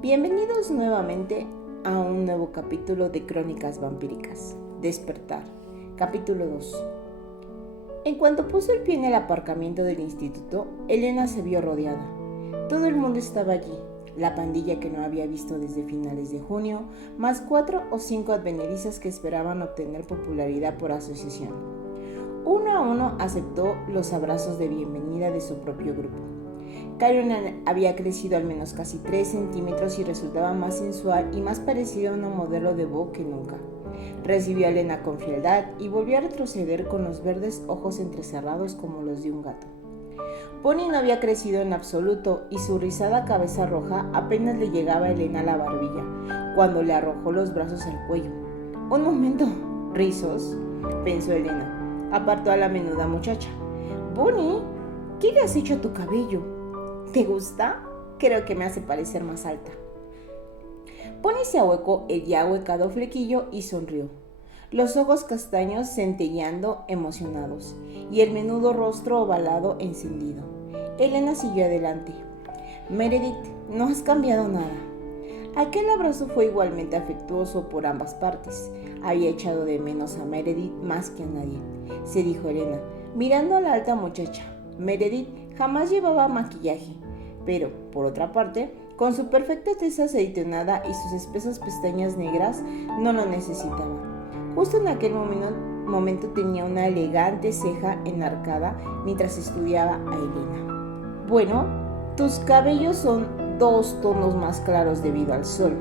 Bienvenidos nuevamente a un nuevo capítulo de Crónicas Vampíricas. Despertar, capítulo 2. En cuanto puso el pie en el aparcamiento del instituto, Elena se vio rodeada. Todo el mundo estaba allí, la pandilla que no había visto desde finales de junio, más 4 o 5 advenerizas que esperaban obtener popularidad por asociación. Uno a uno aceptó los abrazos de bienvenida de su propio grupo. Caroline había crecido al menos casi 3 centímetros y resultaba más sensual y más parecida a una modelo de Vogue que nunca. Recibió a Elena con frialdad y volvió a retroceder con los verdes ojos entrecerrados como los de un gato. Bonnie no había crecido en absoluto y su rizada cabeza roja apenas le llegaba a Elena a la barbilla cuando le arrojó los brazos al cuello. «Un momento, rizos», pensó Elena. Apartó a la menuda muchacha. «Bonnie, ¿qué le has hecho a tu cabello? ¿Te gusta? Creo que me hace parecer más alta». Bonnie se ahuecó el ya ahuecado flequillo y sonrió, los ojos castaños centelleando emocionados y el menudo rostro ovalado encendido. Elena siguió adelante. «Meredith, no has cambiado nada». Aquel abrazo fue igualmente afectuoso por ambas partes. Había echado de menos a Meredith más que a nadie, se dijo Elena, mirando a la alta muchacha. Meredith jamás llevaba maquillaje, pero, por otra parte, con su perfecta tez aceitunada y sus espesas pestañas negras, no lo necesitaba. Justo en aquel momento tenía una elegante ceja enarcada mientras estudiaba a Elena. «Bueno, tus cabellos son 2 tonos más claros debido al sol.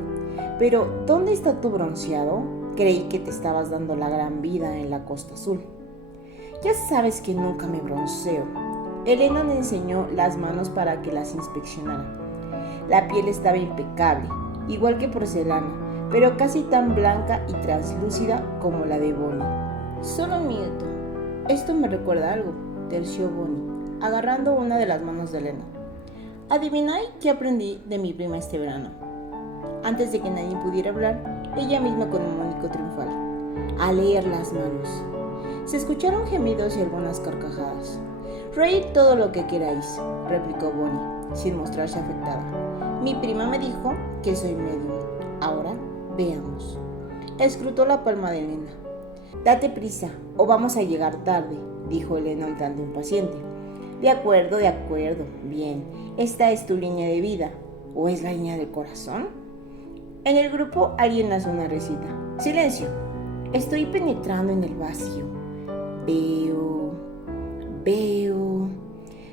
Pero, ¿dónde está tu bronceado? Creí que te estabas dando la gran vida en la Costa Azul». «Ya sabes que nunca me bronceo». Elena le enseñó las manos para que las inspeccionara. La piel estaba impecable, igual que porcelana, pero casi tan blanca y translúcida como la de Bonnie. «Solo un minuto. Esto me recuerda a algo», terció Bonnie, agarrando una de las manos de Elena. «¿Adivináis qué aprendí de mi prima este verano?» Antes de que nadie pudiera hablar, ella misma con un mónico triunfal. «A leer las manos». Se escucharon gemidos y algunas carcajadas. «Reír todo lo que queráis», replicó Bonnie, sin mostrarse afectada. «Mi prima me dijo que soy medium. Ahora, veamos». Escrutó la palma de Elena. «Date prisa, o vamos a llegar tarde», dijo Elena un tanto impaciente. De acuerdo. Bien, esta es tu línea de vida, ¿o es la línea del corazón?» En el grupo alguien lanzó una risita. «Silencio. Estoy penetrando en el vacío. Veo».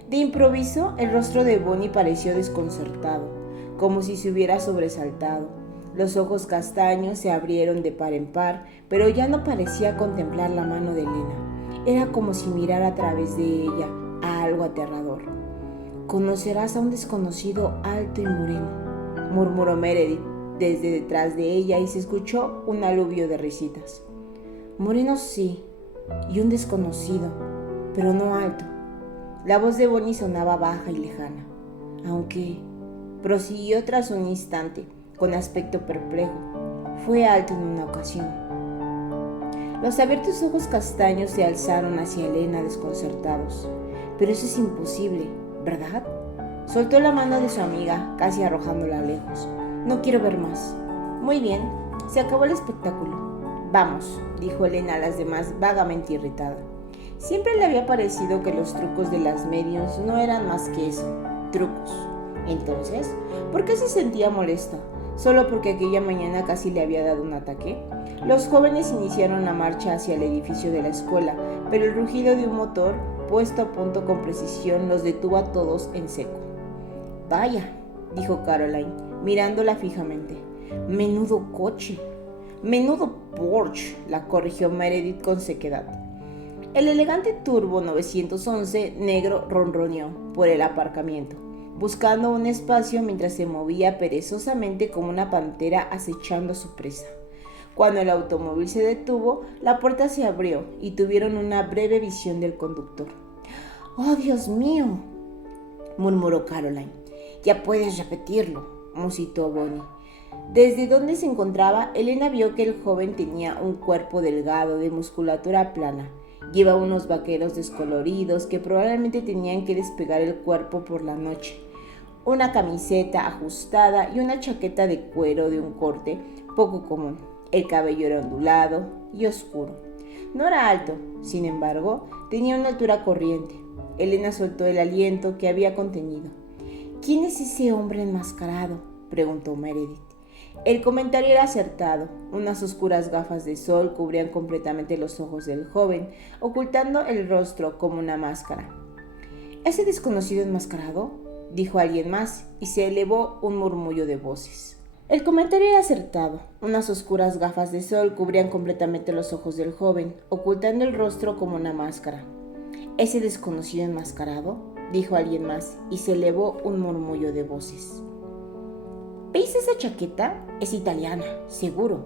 De improviso, el rostro de Bonnie pareció desconcertado, como si se hubiera sobresaltado. Los ojos castaños se abrieron de par en par, pero ya no parecía contemplar la mano de Elena. Era como si mirara a través de ella a algo aterrador. «Conocerás a un desconocido alto y moreno», murmuró Meredith desde detrás de ella y se escuchó un aluvio de risitas. «Moreno sí, y un desconocido, pero no alto». La voz de Bonnie sonaba baja y lejana, aunque, prosiguió tras un instante, con aspecto perplejo, fue alto en una ocasión. Los abiertos ojos castaños se alzaron hacia Elena desconcertados. «Pero eso es imposible, ¿verdad?». Soltó la mano de su amiga, casi arrojándola lejos. «No quiero ver más». «Muy bien, se acabó el espectáculo. Vamos», dijo Elena a las demás vagamente irritada. Siempre le había parecido que los trucos de las mediums no eran más que eso, trucos. Entonces, ¿por qué se sentía molesta? ¿Solo porque aquella mañana casi le había dado un ataque? Los jóvenes iniciaron la marcha hacia el edificio de la escuela, pero el rugido de un motor, puesto a punto con precisión, los detuvo a todos en seco. «Vaya», dijo Caroline, mirándola fijamente. «Menudo coche». «Menudo Porsche», la corrigió Meredith con sequedad. El elegante Turbo 911 negro ronroneó por el aparcamiento, buscando un espacio mientras se movía perezosamente como una pantera acechando a su presa. Cuando el automóvil se detuvo, la puerta se abrió y tuvieron una breve visión del conductor. «¡Oh, Dios mío!», murmuró Caroline. «Ya puedes repetirlo», musitó Bonnie. Desde donde se encontraba, Elena vio que el joven tenía un cuerpo delgado de musculatura plana. Llevaba unos vaqueros descoloridos que probablemente tenían que despegar el cuerpo por la noche. una camiseta ajustada y una chaqueta de cuero de un corte poco común. El cabello era ondulado y oscuro. No era alto, sin embargo, tenía una altura corriente. Elena soltó el aliento que había contenido. ¿Quién es ese hombre enmascarado?, preguntó Meredith. El comentario era acertado. Unas oscuras gafas de sol cubrían completamente los ojos del joven, ocultando el rostro como una máscara. ¿Ese desconocido enmascarado?, dijo alguien más, y se elevó un murmullo de voces. El comentario era acertado. Unas oscuras gafas de sol cubrían completamente los ojos del joven, ocultando el rostro como una máscara. ¿Ese desconocido enmascarado?, dijo alguien más, y se elevó un murmullo de voces. ¿Veis esa chaqueta? Es italiana, seguro.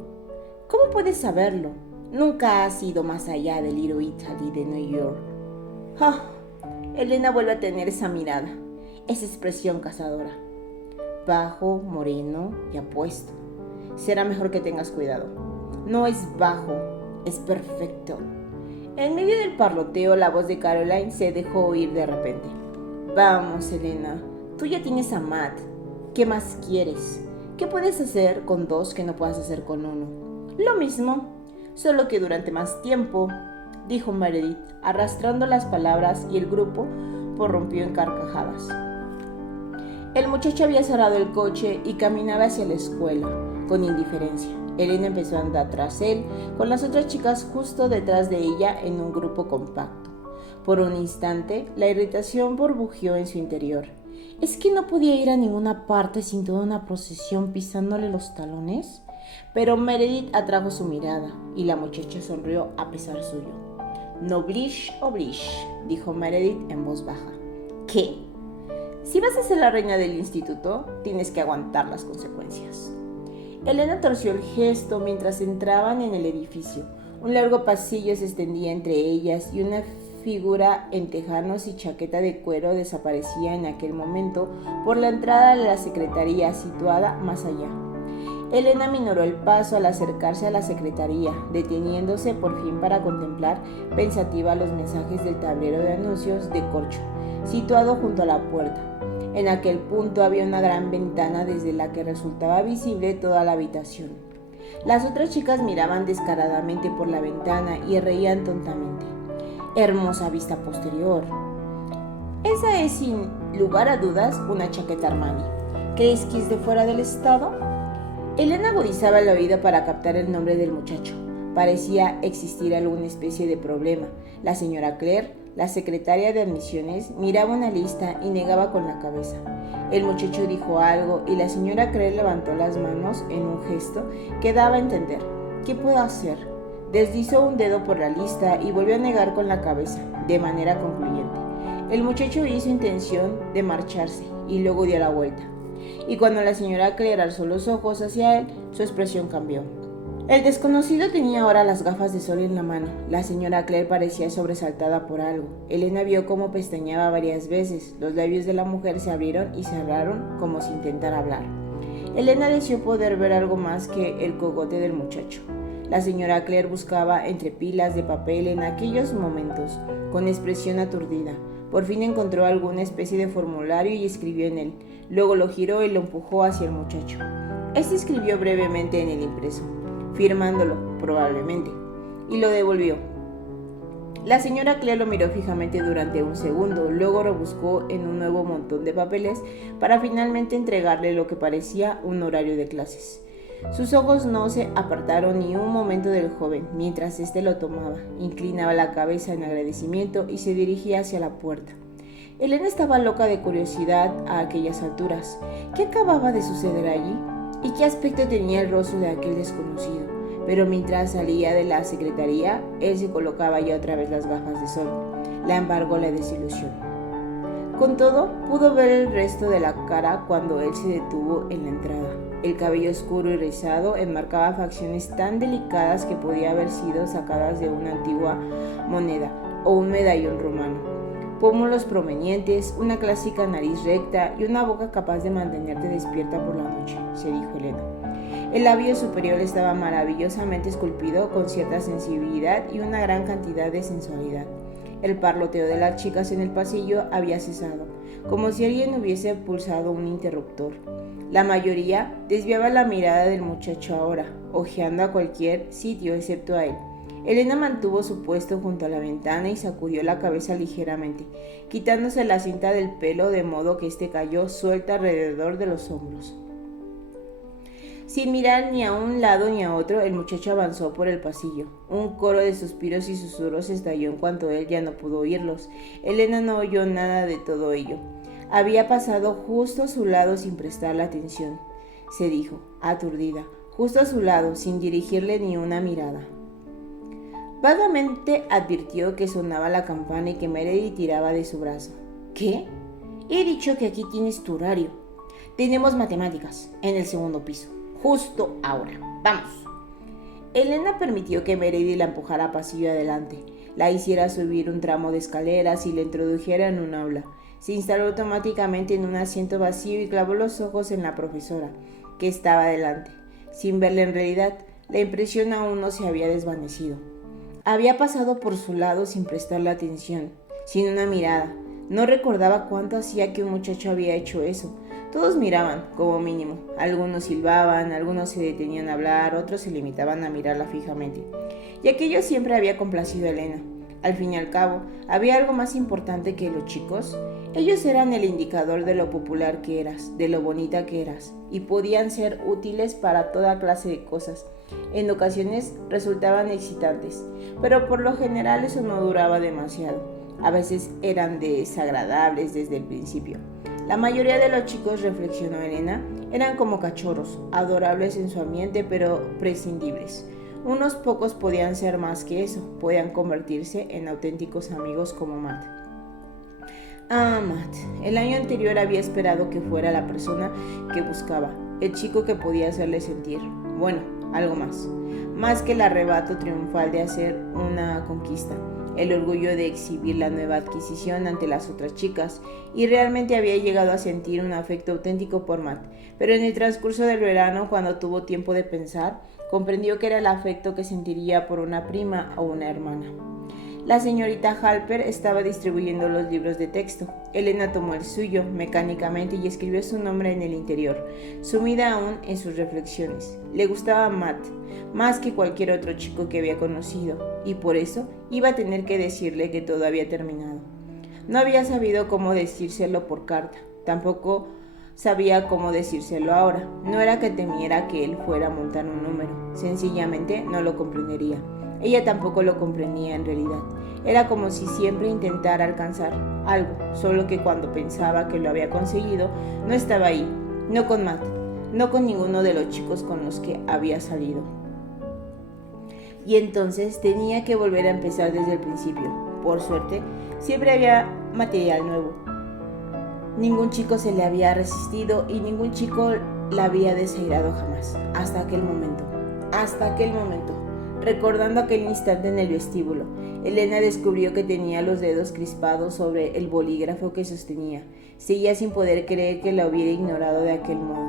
¿Cómo puedes saberlo? Nunca has ido más allá del Little Italy de New York. ¡Ah! Elena vuelve a tener esa mirada, esa expresión cazadora. Bajo, moreno y apuesto. Será mejor que tengas cuidado. No es bajo, es perfecto. En medio del parloteo, la voz de Caroline se dejó oír de repente. Vamos, Elena, tú ya tienes a Matt. ¿Qué más quieres? ¿Qué puedes hacer con dos que no puedas hacer con uno? Lo mismo, solo que durante más tiempo, dijo Meredith, arrastrando las palabras, y el grupo prorrumpió en carcajadas. El muchacho había cerrado el coche y caminaba hacia la escuela, con indiferencia. Elena empezó a andar tras él, con las otras chicas justo detrás de ella en un grupo compacto. Por un instante, la irritación burbujeó en su interior. ¿Es que no podía ir a ninguna parte sin toda una procesión pisándole los talones? Pero Meredith atrajo su mirada, y la muchacha sonrió a pesar suyo. «Noblish oblige», dijo Meredith en voz baja. ¿Qué? Si vas a ser la reina del instituto, tienes que aguantar las consecuencias. Elena torció el gesto mientras entraban en el edificio. Un largo pasillo se extendía entre ellas y una figura en tejanos y chaqueta de cuero desaparecía en aquel momento por la entrada de la secretaría situada más allá. Elena minoró el paso al acercarse a la secretaría, deteniéndose por fin para contemplar pensativa los mensajes del tablero de anuncios de corcho, situado junto a la puerta. En aquel punto había una gran ventana desde la que resultaba visible toda la habitación. Las otras chicas miraban descaradamente por la ventana y reían tontamente. Hermosa vista posterior. Esa es, sin lugar a dudas, una chaqueta Armani. ¿Crees que es de fuera del estado? Elena agudizaba el oído para captar el nombre del muchacho. Parecía existir alguna especie de problema. La señora Claire, la secretaria de admisiones, miraba una lista y negaba con la cabeza. El muchacho dijo algo y la señora Claire levantó las manos en un gesto que daba a entender. ¿Qué puedo hacer? Deslizó un dedo por la lista y volvió a negar con la cabeza, de manera concluyente. El muchacho hizo intención de marcharse y luego dio la vuelta. Y cuando la señora Claire alzó los ojos hacia él, su expresión cambió. El desconocido tenía ahora las gafas de sol en la mano. La señora Claire parecía sobresaltada por algo. Elena vio cómo pestañeaba varias veces. Los labios de la mujer se abrieron y cerraron como si intentara hablar. Elena deseó poder ver algo más que el cogote del muchacho. La señora Claire buscaba entre pilas de papel en aquellos momentos, con expresión aturdida. Por fin encontró alguna especie de formulario y escribió en él. Luego lo giró y lo empujó hacia el muchacho. Este escribió brevemente en el impreso, firmándolo, probablemente, y lo devolvió. La señora Claire lo miró fijamente durante un segundo, luego rebuscó en un nuevo montón de papeles para finalmente entregarle lo que parecía un horario de clases. Sus ojos no se apartaron ni un momento del joven mientras éste lo tomaba, inclinaba la cabeza en agradecimiento y se dirigía hacia la puerta. Elena estaba loca de curiosidad a aquellas alturas. ¿Qué acababa de suceder allí? ¿Y qué aspecto tenía el rostro de aquel desconocido? Pero mientras salía de la secretaría, él se colocaba ya otra vez las gafas de sol. La embargó la desilusión. Con todo, pudo ver el resto de la cara cuando él se detuvo en la entrada. El cabello oscuro y rizado enmarcaba facciones tan delicadas que podía haber sido sacadas de una antigua moneda o un medallón romano. Pómulos prominentes, una clásica nariz recta y una boca capaz de mantenerte despierta por la noche, se dijo Elena. El labio superior estaba maravillosamente esculpido con cierta sensibilidad y una gran cantidad de sensualidad. El parloteo de las chicas en el pasillo había cesado, como si alguien hubiese pulsado un interruptor. La mayoría desviaba la mirada del muchacho ahora, ojeando a cualquier sitio excepto a él. Elena mantuvo su puesto junto a la ventana y sacudió la cabeza ligeramente, quitándose la cinta del pelo de modo que éste cayó suelta alrededor de los hombros. Sin mirar ni a un lado ni a otro, el muchacho avanzó por el pasillo. Un coro de suspiros y susurros estalló en cuanto él ya no pudo oírlos. Elena no oyó nada de todo ello. Había pasado justo a su lado sin prestarle atención, se dijo, aturdida, justo a su lado, sin dirigirle ni una mirada. Vagamente advirtió que sonaba la campana y que Meredith tiraba de su brazo. ¿Qué? He dicho que aquí tienes tu horario. Tenemos matemáticas en el segundo piso. Justo ahora. Vamos. Elena permitió que Meredith la empujara pasillo adelante, la hiciera subir un tramo de escaleras y la introdujera en un aula. Se instaló automáticamente en un asiento vacío y clavó los ojos en la profesora, que estaba delante. Sin verla en realidad, la impresión aún no se había desvanecido. Había pasado por su lado sin prestarle atención, sin una mirada. No recordaba cuánto hacía que un muchacho había hecho eso. Todos miraban, como mínimo. Algunos silbaban, algunos se detenían a hablar, otros se limitaban a mirarla fijamente. Y aquello siempre había complacido a Elena. Al fin y al cabo, ¿había algo más importante que los chicos? Ellos eran el indicador de lo popular que eras, de lo bonita que eras, y podían ser útiles para toda clase de cosas. En ocasiones resultaban excitantes, pero por lo general eso no duraba demasiado. A veces eran desagradables desde el principio. La mayoría de los chicos, reflexionó Elena, eran como cachorros, adorables en su ambiente pero prescindibles. Unos pocos podían ser más que eso, podían convertirse en auténticos amigos como Matt. Matt. El año anterior había esperado que fuera la persona que buscaba, el chico que podía hacerle sentir, bueno, algo más que el arrebato triunfal de hacer una conquista, el orgullo de exhibir la nueva adquisición ante las otras chicas, y realmente había llegado a sentir un afecto auténtico por Matt, pero en el transcurso del verano, cuando tuvo tiempo de pensar, comprendió que era el afecto que sentiría por una prima o una hermana. La señorita Halper estaba distribuyendo los libros de texto. Elena tomó el suyo mecánicamente y escribió su nombre en el interior, sumida aún en sus reflexiones. Le gustaba Matt, más que cualquier otro chico que había conocido, y por eso iba a tener que decirle que todo había terminado. No había sabido cómo decírselo por carta, tampoco sabía cómo decírselo ahora. No era que temiera que él fuera a montar un número, sencillamente no lo comprendería. Ella tampoco lo comprendía en realidad. Era como si siempre intentara alcanzar algo, solo que cuando pensaba que lo había conseguido, no estaba ahí, no con Matt, no con ninguno de los chicos con los que había salido. Y entonces tenía que volver a empezar desde el principio. Por suerte, siempre había material nuevo. Ningún chico se le había resistido y ningún chico la había desairado jamás, hasta aquel momento. Recordando aquel instante en el vestíbulo, Elena descubrió que tenía los dedos crispados sobre el bolígrafo que sostenía. Seguía sin poder creer que la hubiera ignorado de aquel modo.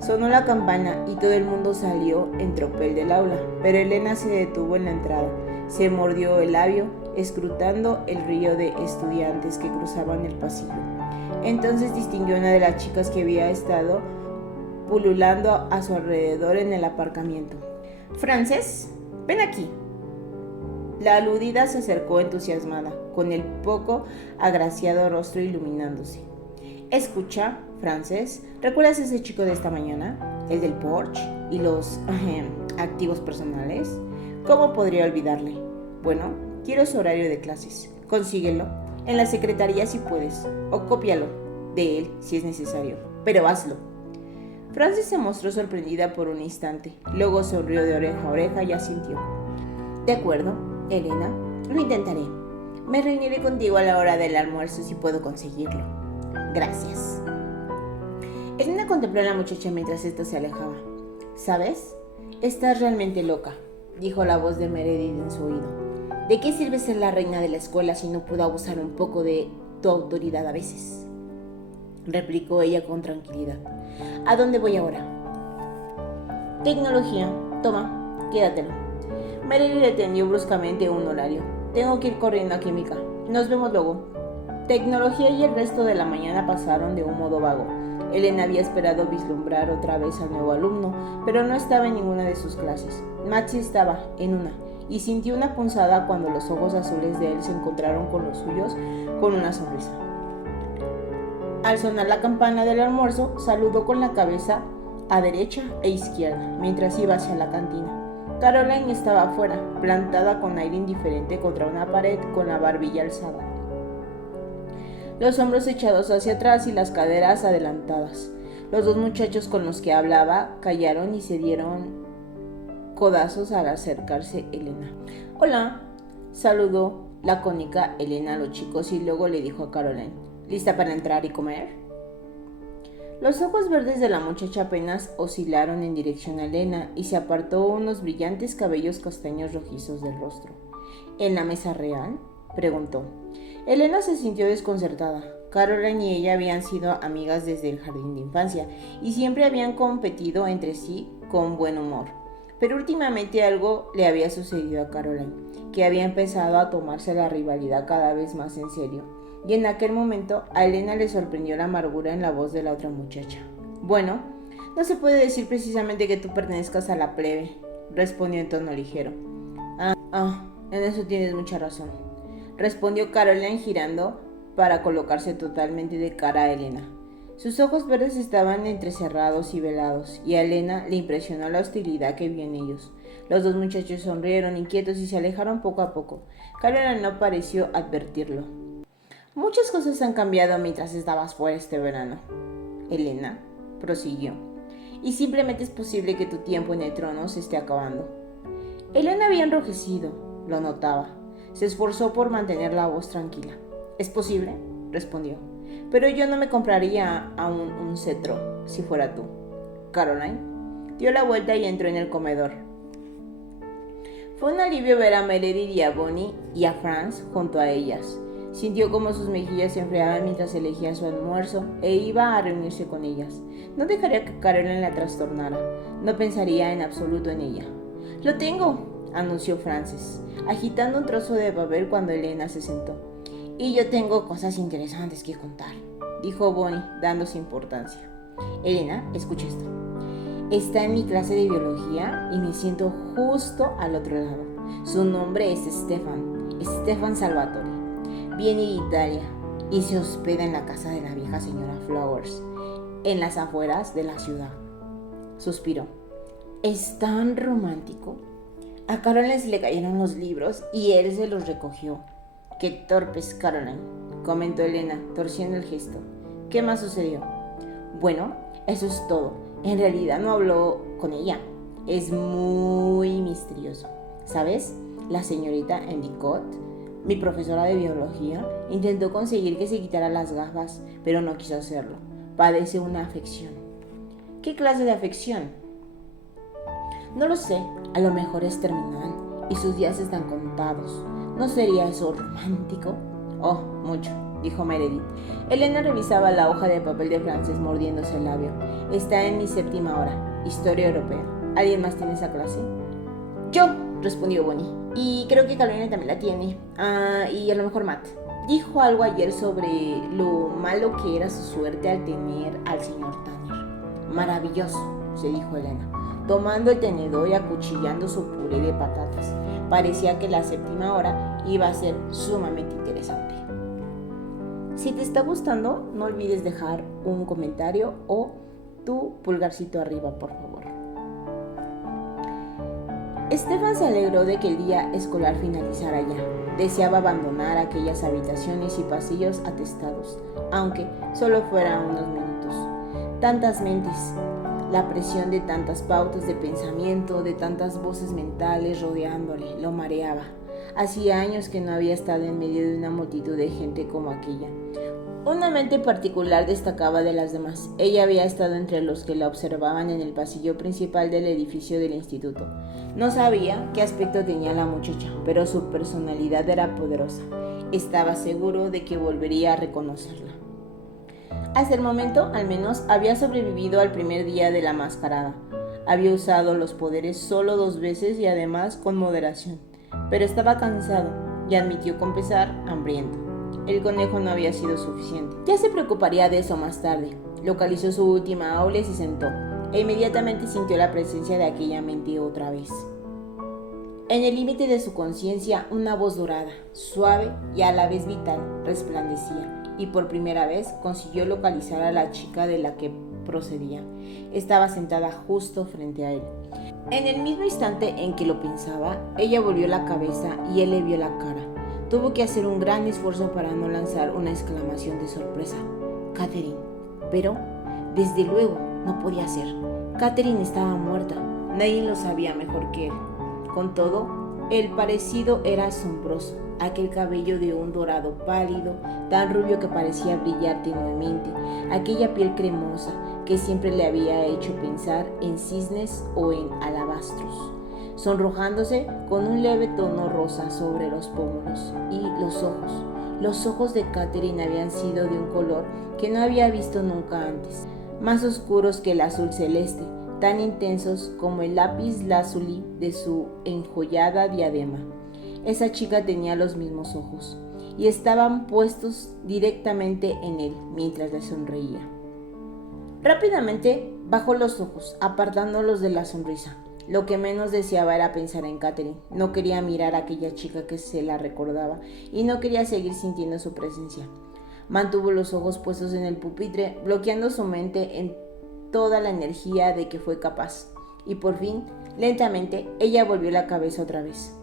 Sonó la campana y todo el mundo salió en tropel del aula, pero Elena se detuvo en la entrada. Se mordió el labio, escrutando el río de estudiantes que cruzaban el pasillo. Entonces distinguió a una de las chicas que había estado pululando a su alrededor en el aparcamiento. «Frances, ven aquí». La aludida se acercó entusiasmada, con el poco agraciado rostro iluminándose. «Escucha, Frances, ¿recuerdas ese chico de esta mañana? El del Porsche y los activos personales. ¿Cómo podría olvidarle? Bueno, quiero su horario de clases. Consíguelo en la secretaría si puedes, o cópialo de él si es necesario, pero hazlo». Frances se mostró sorprendida por un instante, luego sonrió de oreja a oreja y asintió. «De acuerdo, Elena, lo intentaré. Me reuniré contigo a la hora del almuerzo si puedo conseguirlo. Gracias». Elena contempló a la muchacha mientras ésta se alejaba. «¿Sabes? Estás realmente loca», dijo la voz de Meredith en su oído. «¿De qué sirve ser la reina de la escuela si no puedo abusar un poco de tu autoridad a veces?», replicó ella con tranquilidad. «¿A dónde voy ahora?». «Tecnología. Toma, quédatelo». Meredith le tendió bruscamente un horario. «Tengo que ir corriendo a química. Nos vemos luego. Tecnología y el resto de la mañana pasaron de un modo vago. Elena había esperado vislumbrar otra vez al nuevo alumno, pero no estaba en ninguna de sus clases. Matt sí estaba en una, y sintió una punzada cuando los ojos azules de él se encontraron con los suyos con una sonrisa. Al sonar la campana del almuerzo, saludó con la cabeza a derecha e izquierda, mientras iba hacia la cantina. Caroline estaba afuera, plantada con aire indiferente contra una pared con la barbilla alzada, los hombros echados hacia atrás y las caderas adelantadas. Los dos muchachos con los que hablaba callaron y se dieron codazos al acercarse Elena. «Hola», saludó lacónica Elena a los chicos y luego le dijo a Caroline: «¿Lista para entrar y comer?». Los ojos verdes de la muchacha apenas oscilaron en dirección a Elena y se apartó unos brillantes cabellos castaños rojizos del rostro. «¿En la mesa real?», preguntó. Elena se sintió desconcertada. Caroline y ella habían sido amigas desde el jardín de infancia y siempre habían competido entre sí con buen humor. Pero últimamente algo le había sucedido a Caroline, que había empezado a tomarse la rivalidad cada vez más en serio. Y en aquel momento a Elena le sorprendió la amargura en la voz de la otra muchacha. «Bueno, no se puede decir precisamente que tú pertenezcas a la plebe», respondió en tono ligero. En eso tienes mucha razón», respondió Caroline girando para colocarse totalmente de cara a Elena. Sus ojos verdes estaban entrecerrados y velados, y a Elena le impresionó la hostilidad que vio en ellos. Los dos muchachos sonrieron inquietos y se alejaron poco a poco. Caroline no pareció advertirlo. «Muchas cosas han cambiado mientras estabas fuera este verano», Elena prosiguió, «y simplemente es posible que tu tiempo en el trono se esté acabando». Elena había enrojecido, lo notaba. Se esforzó por mantener la voz tranquila. «¿Es posible?», respondió. «Pero yo no me compraría aún un cetro si fuera tú». Caroline dio la vuelta y entró en el comedor. Fue un alivio ver a Meredith y a Bonnie y a Franz junto a ellas. Sintió como sus mejillas se enfriaban mientras elegía su almuerzo e iba a reunirse con ellas. No dejaría que Caroline la trastornara. No pensaría en absoluto en ella. «Lo tengo», anunció Frances, agitando un trozo de papel cuando Elena se sentó. «Y yo tengo cosas interesantes que contar», dijo Bonnie, dándose importancia. «Elena, escucha esto. Está en mi clase de biología y me siento justo al otro lado. Su nombre es Stefan Salvatore. Viene de Italia y se hospeda en la casa de la vieja señora Flowers, en las afueras de la ciudad». Suspiró. «Es tan romántico». A Caroline se le cayeron los libros y él se los recogió. «Qué torpes, Caroline», comentó Elena, torciendo el gesto. «¿Qué más sucedió?». «Bueno, eso es todo. En realidad no habló con ella. Es muy misterioso. ¿Sabes? La señorita Endicott, mi profesora de biología, intentó conseguir que se quitara las gafas, pero no quiso hacerlo. Padece una afección». «¿Qué clase de afección?». «No lo sé, a lo mejor es terminal y sus días están contados. ¿No sería eso romántico?». «Oh, mucho», dijo Meredith. Elena revisaba la hoja de papel de Frances mordiéndose el labio. «Está en mi 7ª hora, Historia Europea. ¿Alguien más tiene esa clase?». «Yo», respondió Bonnie. «Y creo que Carolina también la tiene. Y a lo mejor Matt. Dijo algo ayer sobre lo malo que era su suerte al tener al señor Tanner». «Maravilloso», se dijo Elena, tomando el tenedor y acuchillando su puré de patatas. Parecía que la 7ª hora iba a ser sumamente interesante. Si te está gustando, no olvides dejar un comentario o tu pulgarcito arriba, por favor. Stefan se alegró de que el día escolar finalizara ya. Deseaba abandonar aquellas habitaciones y pasillos atestados, aunque solo fueran unos minutos. Tantas mentes, la presión de tantas pautas de pensamiento, de tantas voces mentales rodeándole, lo mareaba. Hacía años que no había estado en medio de una multitud de gente como aquella. Una mente particular destacaba de las demás. Ella había estado entre los que la observaban en el pasillo principal del edificio del instituto. No sabía qué aspecto tenía la muchacha, pero su personalidad era poderosa. Estaba seguro de que volvería a reconocerla. Hasta el momento, al menos, había sobrevivido al primer día de la mascarada. Había usado los poderes solo 2 veces y además con moderación, pero estaba cansado y admitió con pesar hambriento. El conejo no había sido suficiente. Ya se preocuparía de eso más tarde. Localizó su última aula y se sentó, e inmediatamente sintió la presencia de aquella mente otra vez. En el límite de su conciencia, una voz dorada, suave y a la vez vital, resplandecía, y por primera vez consiguió localizar a la chica de la que procedía. Estaba sentada justo frente a él. En el mismo instante en que lo pensaba, ella volvió la cabeza y él le vio la cara. Tuvo que hacer un gran esfuerzo para no lanzar una exclamación de sorpresa. Catherine. Pero, desde luego, no podía ser. Catherine estaba muerta. Nadie lo sabía mejor que él. Con todo, el parecido era asombroso. Aquel cabello de un dorado pálido, tan rubio que parecía brillar tenuemente, aquella piel cremosa que siempre le había hecho pensar en cisnes o en alabastros, sonrojándose con un leve tono rosa sobre los pómulos, y los ojos de Catherine habían sido de un color que no había visto nunca antes, más oscuros que el azul celeste, tan intensos como el lápiz lazuli de su enjollada diadema. Esa chica tenía los mismos ojos y estaban puestos directamente en él mientras le sonreía. Rápidamente bajó los ojos, apartándolos de la sonrisa. Lo que menos deseaba era pensar en Catherine. No quería mirar a aquella chica que se la recordaba y no quería seguir sintiendo su presencia. Mantuvo los ojos puestos en el pupitre, bloqueando su mente en toda la energía de que fue capaz. Y por fin, lentamente, ella volvió la cabeza otra vez.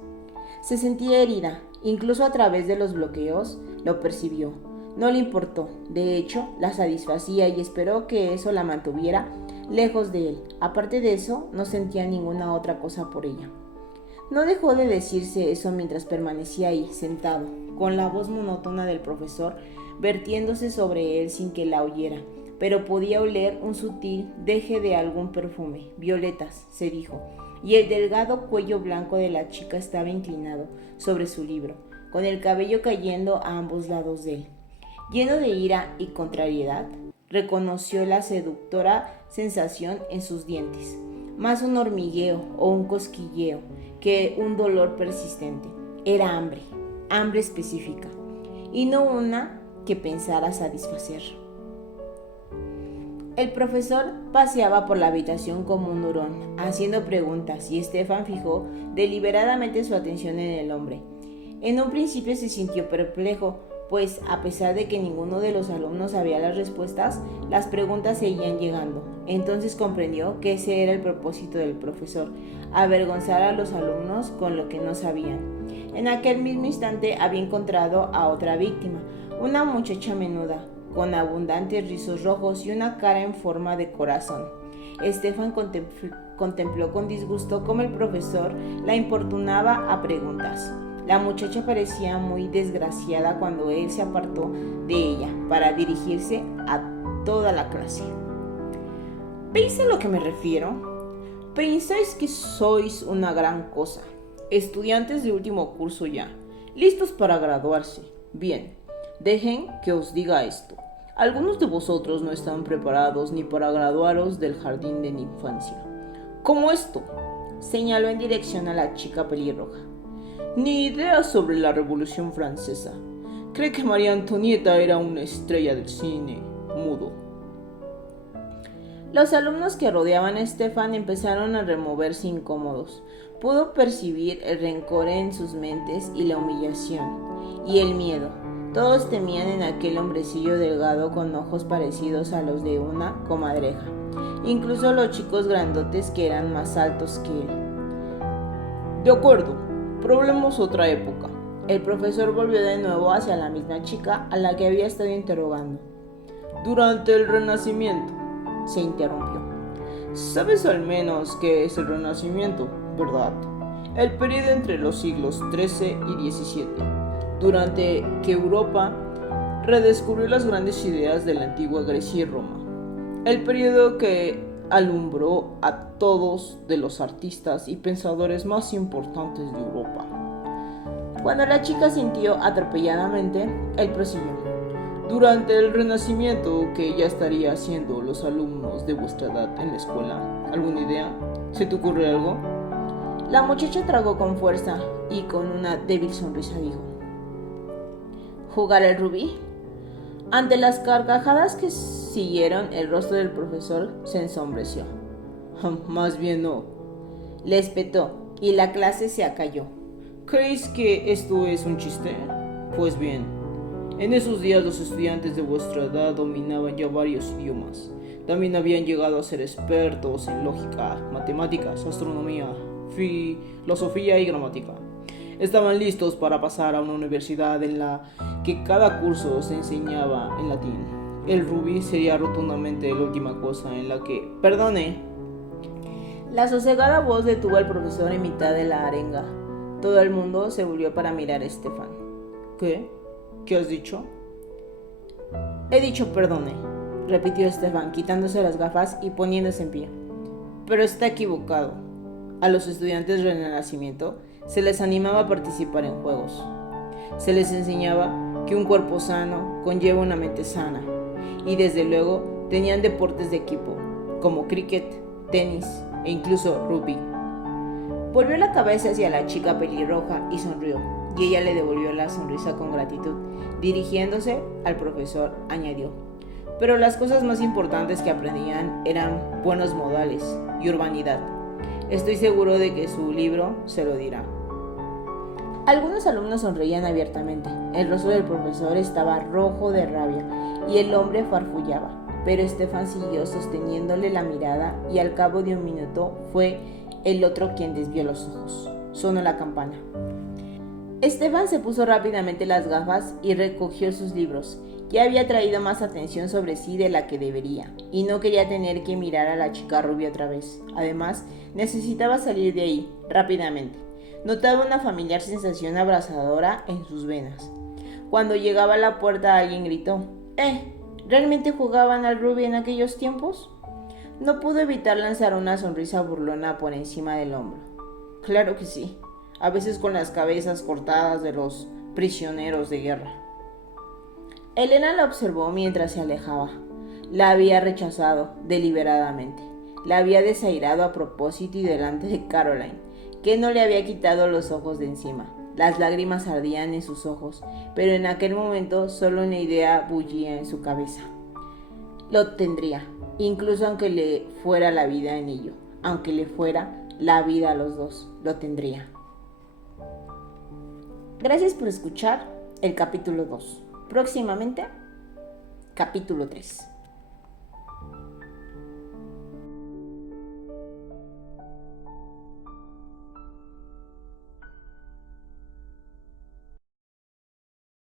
Se sentía herida, incluso a través de los bloqueos, lo percibió. No le importó, de hecho, la satisfacía y esperó que eso la mantuviera lejos de él. Aparte de eso, no sentía ninguna otra cosa por ella. No dejó de decirse eso mientras permanecía ahí, sentado, con la voz monótona del profesor vertiéndose sobre él sin que la oyera, pero podía oler un sutil deje de algún perfume. Violetas, se dijo, y el delgado cuello blanco de la chica estaba inclinado sobre su libro, con el cabello cayendo a ambos lados de él. Lleno de ira y contrariedad, reconoció la seductora sensación en sus dientes, más un hormigueo o un cosquilleo que un dolor persistente. Era hambre, hambre específica, y no una que pensara satisfacer. El profesor paseaba por la habitación como un hurón, haciendo preguntas, y Stefan fijó deliberadamente su atención en el hombre. En un principio se sintió perplejo, pues a pesar de que ninguno de los alumnos sabía las respuestas, las preguntas seguían llegando. Entonces comprendió que ese era el propósito del profesor, avergonzar a los alumnos con lo que no sabían. En aquel mismo instante había encontrado a otra víctima, una muchacha menuda, con abundantes rizos rojos y una cara en forma de corazón. Stefan contempló con disgusto cómo el profesor la importunaba a preguntas. La muchacha parecía muy desgraciada cuando él se apartó de ella para dirigirse a toda la clase. ¿Veis a lo que me refiero? Pensáis que sois una gran cosa, estudiantes de último curso ya, listos para graduarse. Bien, dejen que os diga esto. Algunos de vosotros no están preparados ni para graduaros del jardín de la infancia. ¿Cómo esto? Señaló en dirección a la chica pelirroja. Ni idea sobre la Revolución Francesa. Cree que María Antonieta era una estrella del cine mudo. Los alumnos que rodeaban a Stefan empezaron a removerse incómodos. Pudo percibir el rencor en sus mentes y la humillación y el miedo. Todos temían en aquel hombrecillo delgado con ojos parecidos a los de una comadreja, incluso los chicos grandotes que eran más altos que él. De acuerdo, probemos otra época. El profesor volvió de nuevo hacia la misma chica a la que había estado interrogando. Durante el Renacimiento, se interrumpió. Sabes al menos qué es el Renacimiento, ¿verdad? El periodo entre los siglos XIII y XVII, durante que Europa redescubrió las grandes ideas de la antigua Grecia y Roma. El periodo que alumbró a todos de los artistas y pensadores más importantes de Europa. Cuando la chica sintió atropelladamente, él prosiguió. Durante el Renacimiento, que ya estaría haciendo los alumnos de vuestra edad en la escuela. ¿Alguna idea? ¿Se te ocurre algo? La muchacha tragó con fuerza y con una débil sonrisa dijo. ¿Jugar el rubí? Ante las carcajadas que siguieron, el rostro del profesor se ensombreció. Más bien no. Le espetó y la clase se acalló. ¿Creéis que esto es un chiste? Pues bien, en esos días los estudiantes de vuestra edad dominaban ya varios idiomas. También habían llegado a ser expertos en lógica, matemáticas, astronomía, filosofía y gramática. Estaban listos para pasar a una universidad en la que cada curso se enseñaba en latín. El rubí sería rotundamente la última cosa en la que... Perdone. La sosegada voz detuvo al profesor en mitad de la arenga. Todo el mundo se volvió para mirar a Estefan. ¿Qué? ¿Qué has dicho? He dicho perdone, repitió Estefan, quitándose las gafas y poniéndose en pie. Pero está equivocado. A los estudiantes del Renacimiento se les animaba a participar en juegos. Se les enseñaba que un cuerpo sano conlleva una mente sana. Y desde luego tenían deportes de equipo, como cricket, tenis e incluso rugby. Volvió la cabeza hacia la chica pelirroja y sonrió, y ella le devolvió la sonrisa con gratitud. Dirigiéndose al profesor, añadió: pero las cosas más importantes que aprendían eran buenos modales y urbanidad. Estoy seguro de que su libro se lo dirá. Algunos alumnos sonreían abiertamente. El rostro del profesor estaba rojo de rabia y el hombre farfullaba, pero Estefan siguió sosteniéndole la mirada y al cabo de un minuto fue el otro quien desvió los ojos. Sonó la campana. Estefan se puso rápidamente las gafas y recogió sus libros. Ya había traído más atención sobre sí de la que debería, y no quería tener que mirar a la chica rubia otra vez. Además, necesitaba salir de ahí, rápidamente. Notaba una familiar sensación abrasadora en sus venas. Cuando llegaba a la puerta alguien gritó: ¿realmente jugaban al rugby en aquellos tiempos? No pudo evitar lanzar una sonrisa burlona por encima del hombro. Claro que sí, a veces con las cabezas cortadas de los prisioneros de guerra. Elena la observó mientras se alejaba. La había rechazado deliberadamente. La había desairado a propósito y delante de Caroline, que no le había quitado los ojos de encima. Las lágrimas ardían en sus ojos, pero en aquel momento solo una idea bullía en su cabeza. Lo tendría, incluso aunque le fuera la vida en ello, aunque le fuera la vida a los dos, lo tendría. Gracias por escuchar el capítulo 2. Próximamente, capítulo 3.